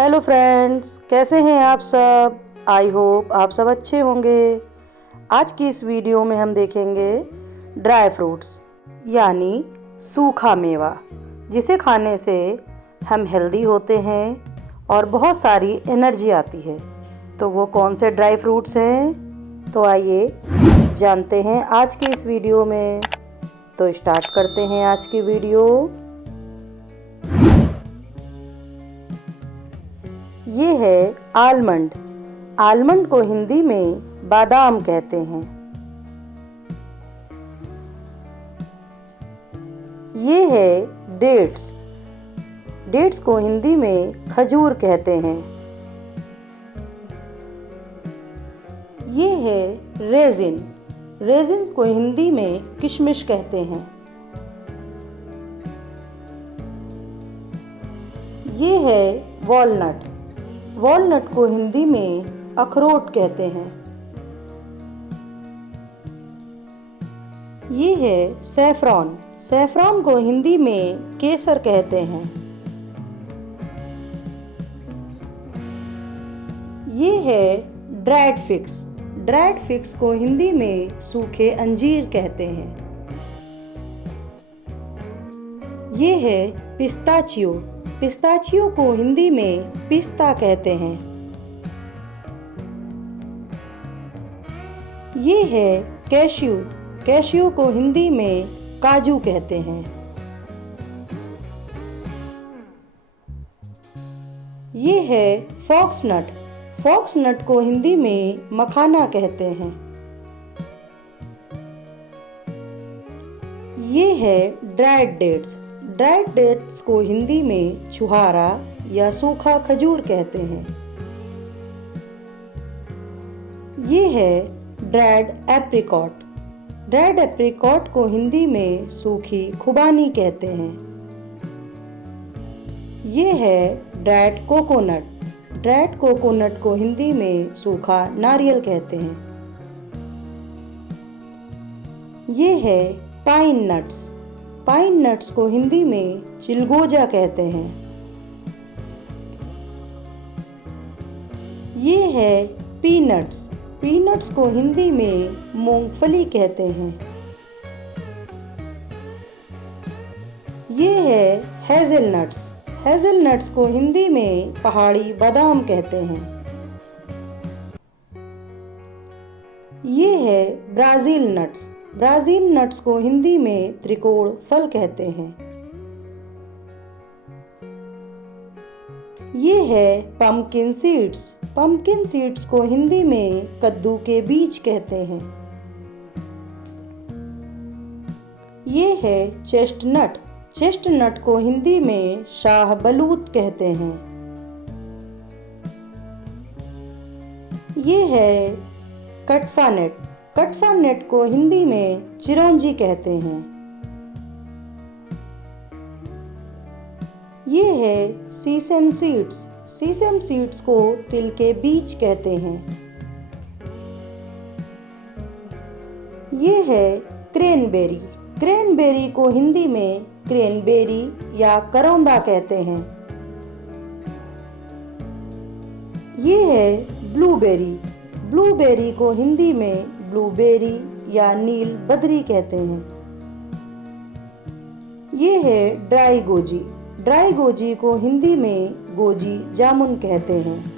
Hello friends, कैसे हैं आप सब। आई होप आप सब अच्छे होंगे। आज की इस वीडियो में हम देखेंगे ड्राई फ्रूट्स यानी सूखा मेवा, जिसे खाने से हम हेल्दी होते हैं और बहुत सारी एनर्जी आती है। तो वो कौन से ड्राई फ्रूट्स हैं, तो आइए जानते हैं आज की इस वीडियो में। तो स्टार्ट करते हैं आज की वीडियो। ये है आलमंड। आलमंड को हिंदी में बादाम कहते हैं। ये है डेट्स। डेट्स को हिंदी में खजूर कहते हैं। ये है रेजिन। रेजिन्स को हिंदी में किशमिश कहते हैं। ये है वॉलनट। वॉलनट को हिंदी में अखरोट कहते हैं। ये है सैफरॉन। सैफरॉन को हिंदी में केसर कहते हैं। ये है ड्राइड फिग्स। ड्राइड फिग्स को हिंदी में सूखे अंजीर कहते हैं। ये है पिस्ताचियो। पिस्ताचियो को हिंदी में पिस्ता कहते हैं। ये है कैश्यू। कैश्यू को हिंदी में काजू कहते हैं। ये है फॉक्सनट। फॉक्सनट को हिंदी में मखाना कहते हैं। ये है ड्राइड डेट्स। ड्राइड डेट्स को हिंदी में छुहारा या सूखा खजूर कहते हैं। ये है ड्राइड एप्रिकॉट। ड्राइड एप्रिकॉट को हिंदी में सूखी खुबानी कहते हैं। ये है ड्राइड कोकोनट। ड्राइड कोकोनट को हिंदी में सूखा नारियल कहते हैं। ये है पाइन नट्स। पाइन नट्स को हिंदी में चिलगोजा कहते हैं। ये है पीनट्स। पीनट्स को हिंदी में मूंगफली कहते हैं। ये है हेज़लनट्स। हेज़लनट्स को हिंदी में पहाड़ी बादाम कहते हैं। ये है ब्राज़ील नट्स। ब्राज़ील नट्स को हिंदी में त्रिकोण फल कहते हैं। ये है पम्पकिन सीड्स। पम्पकिन सीड्स को हिंदी में कद्दू के बीज कहते हैं। ये है चेस्टनट। चेस्टनट को हिंदी में शाहबलूत कहते हैं। ये है कटफानेट। कटफानेट को हिंदी में चिरौंजी कहते हैं। ये है सीसम सीड्स। सीसम सीड्स को तिल के बीज कहते हैं। ये है क्रेनबेरी। क्रेनबेरी को हिंदी में क्रेनबेरी या करौंदा कहते हैं। ये है ब्लूबेरी। ब्लूबेरी को हिंदी में ब्लूबेरी या नील बदरी कहते हैं। ये है ड्राई गोजी। ड्राई गोजी को हिंदी में गोजी जामुन कहते हैं।